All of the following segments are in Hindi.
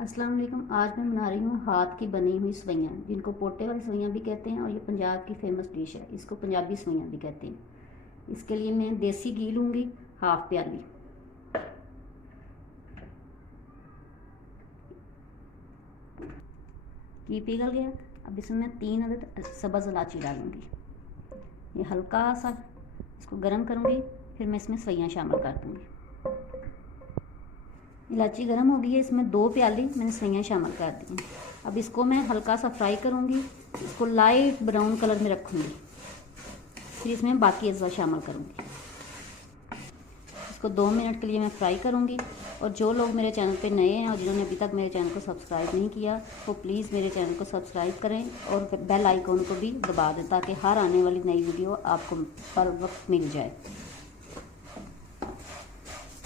अस्सलाम वालेकुम। आज मैं बना रही हूँ हाथ की बनी हुई सवैयाँ, जिनको पोटे वाली सवैयाँ भी कहते हैं और ये पंजाब की फेमस डिश है। इसको पंजाबी सवैयाँ भी कहते हैं। इसके लिए मैं देसी घी लूँगी हाफ प्याली। घी पिघल गया। अब इसमें मैं 3 अदद सब्ज़ इलायची डालूँगी। ये हल्का सा इसको गर्म करूँगी, फिर मैं इसमें सवैयाँ शामिल कर दूँगी। इलायची गर्म हो गई है, इसमें 2 प्याली मैंने सवैयाँ शामिल कर दी हैं। अब इसको मैं हल्का सा फ्राई करूँगी, इसको लाइट ब्राउन कलर में रखूँगी। फिर इसमें बाकी अज्जा शामिल करूँगी। इसको 2 मिनट के लिए मैं फ्राई करूँगी। और जो लोग मेरे चैनल पे नए हैं और जिन्होंने अभी तक मेरे चैनल को सब्सक्राइब नहीं किया, वो प्लीज़ मेरे चैनल को सब्सक्राइब करें और बेल आइकॉन को भी दबा दें, ताकि हर आने वाली नई वीडियो आपको पर वक्त मिल जाए।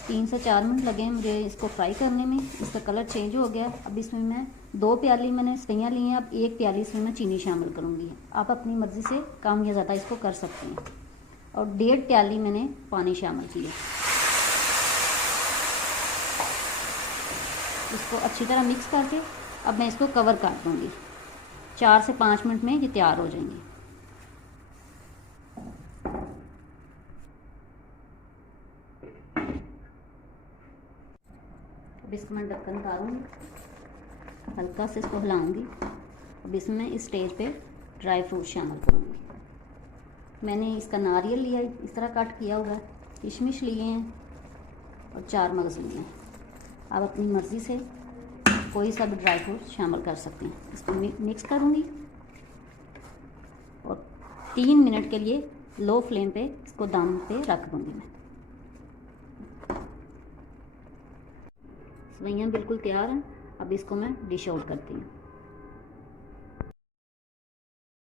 3 से 4 मिनट लगे मुझे इसको फ्राई करने में। इसका कलर चेंज हो गया। अब इसमें मैं 2 प्याली मैंने सवैयाँ ली हैं। अब 1 प्याली इसमें मैं चीनी शामिल करूँगी। आप अपनी मर्ज़ी से कम या ज़्यादा इसको कर सकते हैं। और 1.5 प्याली मैंने पानी शामिल किया। इसको अच्छी तरह मिक्स करके अब मैं इसको कवर कर दूँगी। 4 से 5 मिनट में ये तैयार हो जाएंगी। अब इसको मैं ढक्कन उतारूँगी, हल्का से इसको हिलाऊंगी। अब इसमें इस स्टेज पे ड्राई फ्रूट शामिल करूँगी। मैंने इसका नारियल लिया, इस तरह कट किया हुआ, किशमिश लिए हैं और 4 मगज़ लिए हैं। आप अपनी मर्ज़ी से कोई सा भी ड्राई फ्रूट शामिल कर सकते हैं। इसको मिक्स करूँगी और 3 मिनट के लिए लो फ्लेम पे इसको दम पे रख दूँगी। मैं सवैयाँ बिल्कुल तैयार हैं। अब इसको मैं डिश आउट करती हूँ।